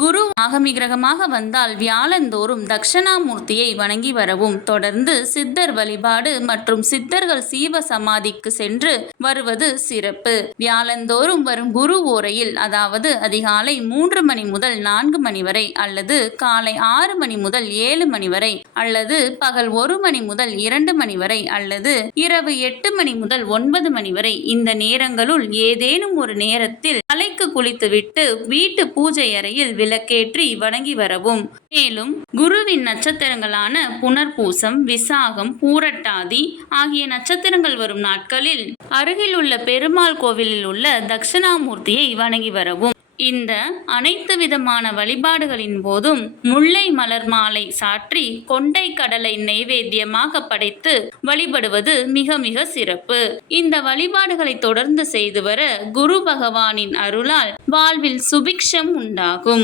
குரு ஆகமி கிரகமாக வந்தால் வியாழந்தோறும் தட்சணாமூர்த்தியை வணங்கி வரவும், தொடர்ந்து சித்தர் வழிபாடு மற்றும் சித்தர்கள் சீவ சமாதிக்கு சென்று வருவது சிறப்பு. வியாழந்தோறும் வரும் குரு ஓரையில், அதாவது அதிகாலை 3 மணி முதல் 4 மணி வரை, அல்லது காலை 6 மணி முதல் 7 மணி வரை, அல்லது பகல் 1 மணி முதல் 2 மணி வரை, அல்லது இரவு 8 மணி முதல் 9 மணி வரை, இந்த நேரங்களுள் ஏதேனும் ஒரு நேரத்தில் தலைக்கு குளித்துவிட்டு வீட்டு பூஜை அறையில் விளக்கேற்றி வணங்கி வரவும். மேலும் குருவின் நட்சத்திரங்களான புனர்பூசம், விசாகம், பூரட்டாதி ஆகிய நட்சத்திரங்கள் வரும் நாட்களில் அருகில் உள்ள பெருமாள் கோவிலில் உள்ள தட்சணாமூர்த்தியை வணங்கி வரவும். இந்த அனைத்து விதமான வழிபாடுகளின் போதும் முல்லை மலர் மாலை சாற்றி கொண்டை கடலை நைவேத்தியமாக படைத்து வழிபடுவது மிக மிக சிறப்பு. இந்த வழிபாடுகளை தொடர்ந்து செய்து வர குரு பகவானின் அருளால் வாழ்வில் சுபிக்ஷம் உண்டாகும்.